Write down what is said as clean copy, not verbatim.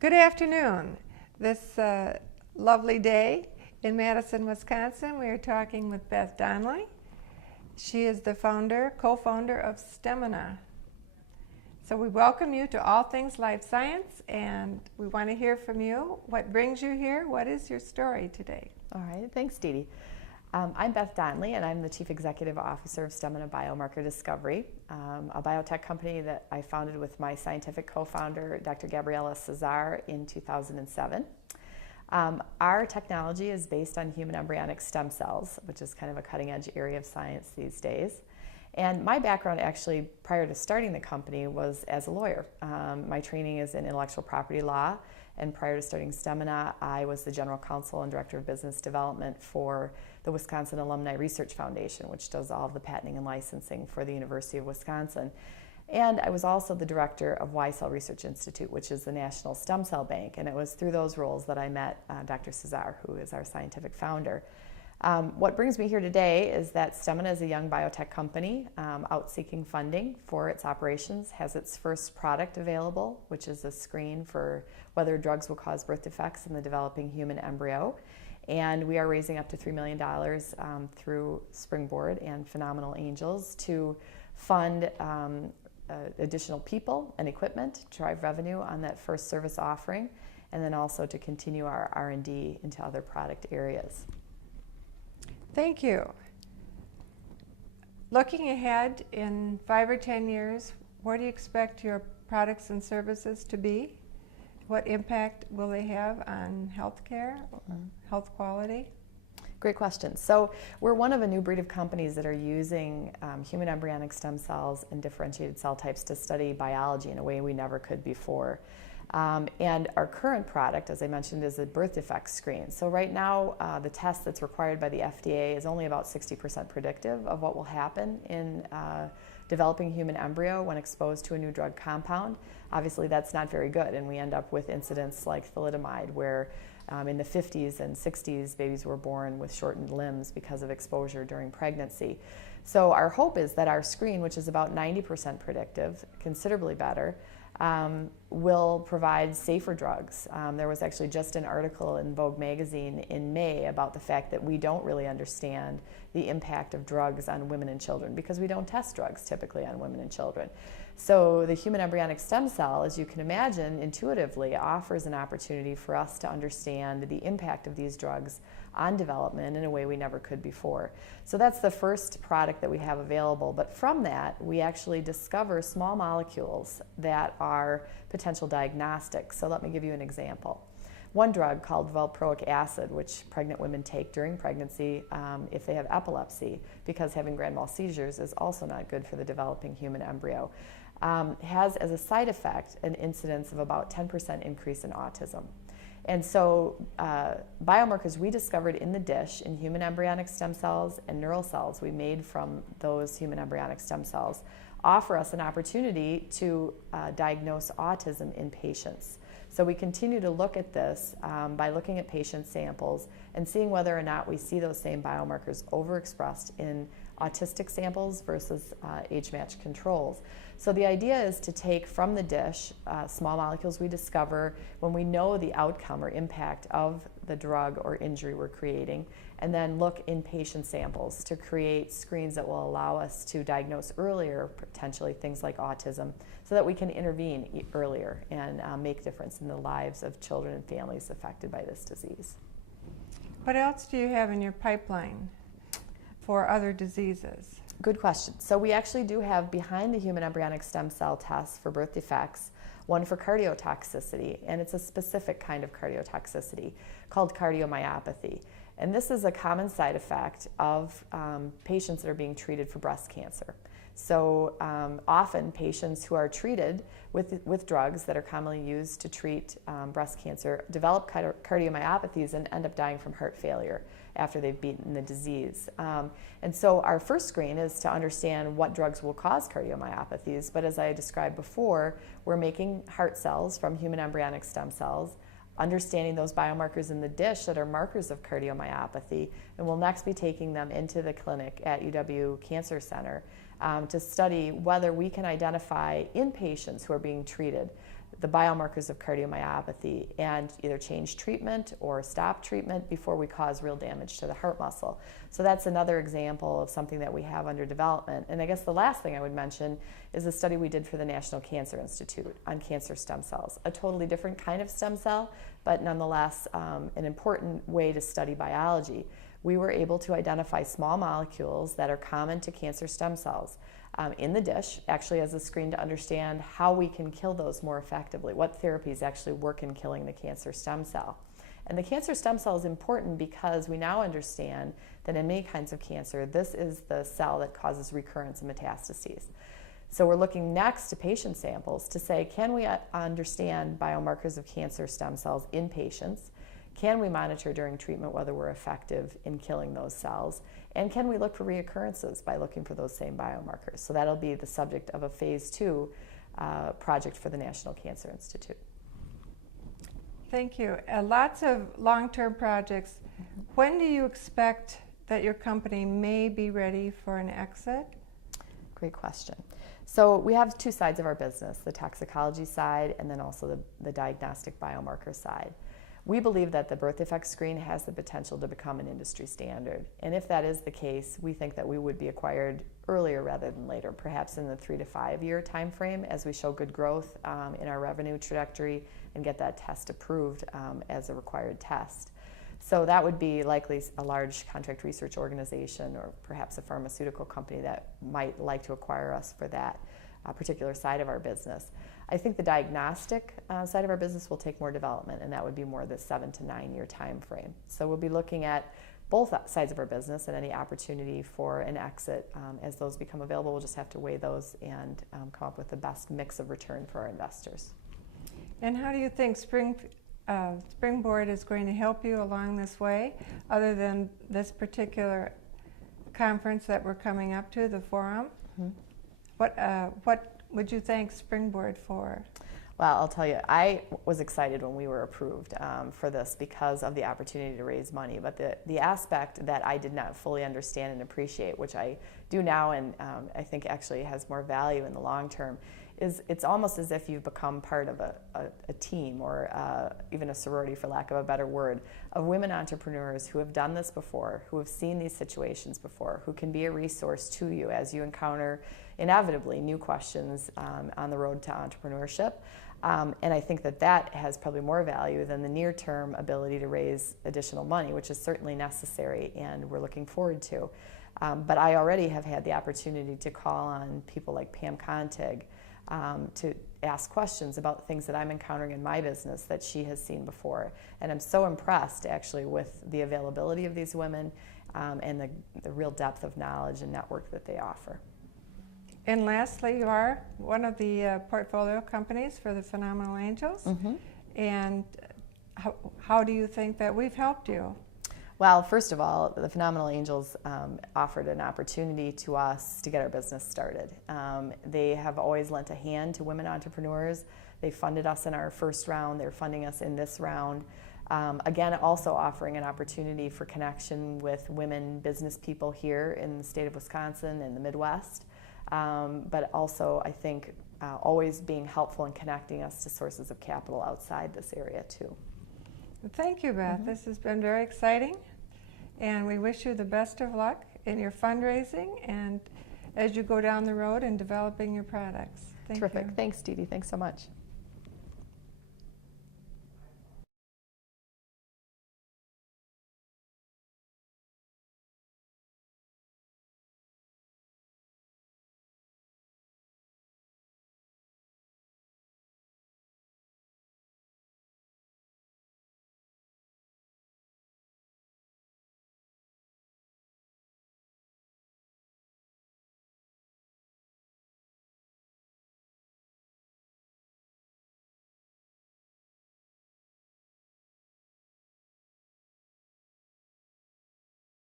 Good afternoon. This lovely day in Madison, Wisconsin, we are talking with Beth Donley. She is the co-founder of Stemina. So we welcome you to All Things Life Science, and we want to hear from you. What brings you here? What is your story today? All right, thanks, Dee Dee. I'm Beth Donley, and I'm the Chief Executive Officer of Stemina BioMarker Discovery, a biotech company that I founded with my scientific co-founder, Dr. Gabriela Cesar, in 2007. Our technology is based on human embryonic stem cells, which is kind of a cutting-edge area of science these days. And my background, actually, prior to starting the company, was as a lawyer. My training is in intellectual property law, and prior to starting Stemina, I was the General Counsel and Director of Business Development for the Wisconsin Alumni Research Foundation, which does all of the patenting and licensing for the University of Wisconsin. And I was also the director of Y-Cell Research Institute, which is the National Stem Cell Bank. And it was through those roles that I met Dr. Cesar, who is our scientific founder. What brings me here today is that Stemina is a young biotech company out seeking funding for its operations, has its first product available, which is a screen for whether drugs will cause birth defects in the developing human embryo. And we are raising up to $3 million through Springboard and Phenomenal Angels to fund additional people and equipment to drive revenue on that first service offering, and then also to continue our R&D into other product areas. Thank you. Looking ahead in 5 or 10 years, what do you expect your products and services to be? What impact will they have on healthcare, health quality? Great question. So we're one of a new breed of companies that are using human embryonic stem cells and differentiated cell types to study biology in a way we never could before. And our current product, as I mentioned, is a birth defect screen. So right now, the test that's required by the FDA is only about 60% predictive of what will happen in developing human embryo when exposed to a new drug compound. Obviously, that's not very good, and we end up with incidents like thalidomide, where in the 50s and 60s, babies were born with shortened limbs because of exposure during pregnancy. So our hope is that our screen, which is about 90% predictive, considerably better, will provide safer drugs. There was actually just an article in Vogue magazine in May about the fact that we don't really understand the impact of drugs on women and children because we don't test drugs typically on women and children. So the human embryonic stem cell, as you can imagine, intuitively offers an opportunity for us to understand the impact of these drugs on development in a way we never could before. So that's the first product that we have available. But from that, we actually discover small molecules that are potential diagnostics. So let me give you an example. One drug called valproic acid, which pregnant women take during pregnancy if they have epilepsy, because having grand mal seizures is also not good for the developing human embryo, has as a side effect an incidence of about 10% increase in autism. And so biomarkers we discovered in the dish in human embryonic stem cells and neural cells we made from those human embryonic stem cells offer us an opportunity to diagnose autism in patients. So we continue to look at this by looking at patient samples and seeing whether or not we see those same biomarkers overexpressed in autistic samples versus age-matched controls. So the idea is to take from the dish small molecules we discover when we know the outcome or impact of the drug or injury we're creating, and then look in patient samples to create screens that will allow us to diagnose earlier, potentially things like autism, so that we can intervene earlier and make a difference in the lives of children and families affected by this disease. What else do you have in your pipeline for other diseases? Good question. So we actually do have behind the human embryonic stem cell test for birth defects, one for cardiotoxicity, and it's a specific kind of cardiotoxicity called cardiomyopathy. And this is a common side effect of patients that are being treated for breast cancer. So often patients who are treated with drugs that are commonly used to treat breast cancer develop cardiomyopathies and end up dying from heart failure after they've beaten the disease. And so our first screen is to understand what drugs will cause cardiomyopathies, but as I described before, we're making heart cells from human embryonic stem cells, understanding those biomarkers in the dish that are markers of cardiomyopathy, and we'll next be taking them into the clinic at UW Cancer Center to study whether we can identify in patients who are being treated the biomarkers of cardiomyopathy and either change treatment or stop treatment before we cause real damage to the heart muscle. So that's another example of something that we have under development. And I guess the last thing I would mention is a study we did for the National Cancer Institute on cancer stem cells, a totally different kind of stem cell, but nonetheless an important way to study biology. We were able to identify small molecules that are common to cancer stem cells in the dish, actually as a screen to understand how we can kill those more effectively, what therapies actually work in killing the cancer stem cell. And the cancer stem cell is important because we now understand that in many kinds of cancer, this is the cell that causes recurrence and metastases. So we're looking next to patient samples to say, can we understand biomarkers of cancer stem cells in patients? Can we monitor during treatment whether we're effective in killing those cells? And can we look for reoccurrences by looking for those same biomarkers? So that'll be the subject of a phase 2 project for the National Cancer Institute. Thank you. Lots of long-term projects. When do you expect that your company may be ready for an exit? Great question. So we have two sides of our business, the toxicology side and then also the diagnostic biomarker side. We believe that the birth defect screen has the potential to become an industry standard. And if that is the case, we think that we would be acquired earlier rather than later, perhaps in the 3 to 5 year time frame as we show good growth in our revenue trajectory and get that test approved as a required test. So that would be likely a large contract research organization or perhaps a pharmaceutical company that might like to acquire us for that particular side of our business. I think the diagnostic side of our business will take more development, and that would be more the 7 to 9 year time frame. So we'll be looking at both sides of our business and any opportunity for an exit as those become available. We'll just have to weigh those and come up with the best mix of return for our investors. And how do you think Springboard is going to help you along this way, other than this particular conference that we're coming up to, the forum? Mm-hmm. What would you thank Springboard for? Well, I'll tell you, I was excited when we were approved for this because of the opportunity to raise money. But the aspect that I did not fully understand and appreciate, which I do now and I think actually has more value in the long term, is it's almost as if you've become part of a team or even a sorority, for lack of a better word, of women entrepreneurs who have done this before, who have seen these situations before, who can be a resource to you as you encounter inevitably new questions on the road to entrepreneurship. And I think that has probably more value than the near-term ability to raise additional money, which is certainly necessary and we're looking forward to. But I already have had the opportunity to call on people like Pam Contig to ask questions about things that I'm encountering in my business that she has seen before. And I'm so impressed actually with the availability of these women and the real depth of knowledge and network that they offer. And lastly, you are one of the portfolio companies for the Phenomenal Angels. Mm-hmm. And how do you think that we've helped you? Well, first of all, the Phenomenal Angels offered an opportunity to us to get our business started. They have always lent a hand to women entrepreneurs. They funded us in our first round. They're funding us in this round. Again, also offering an opportunity for connection with women business people here in the state of Wisconsin and the Midwest. But also, I think, always being helpful in connecting us to sources of capital outside this area, too. Thank you, Beth. Mm-hmm. This has been very exciting, and we wish you the best of luck in your fundraising and as you go down the road in developing your products. Thank you. Terrific. Thanks, Dee Dee. Thanks so much.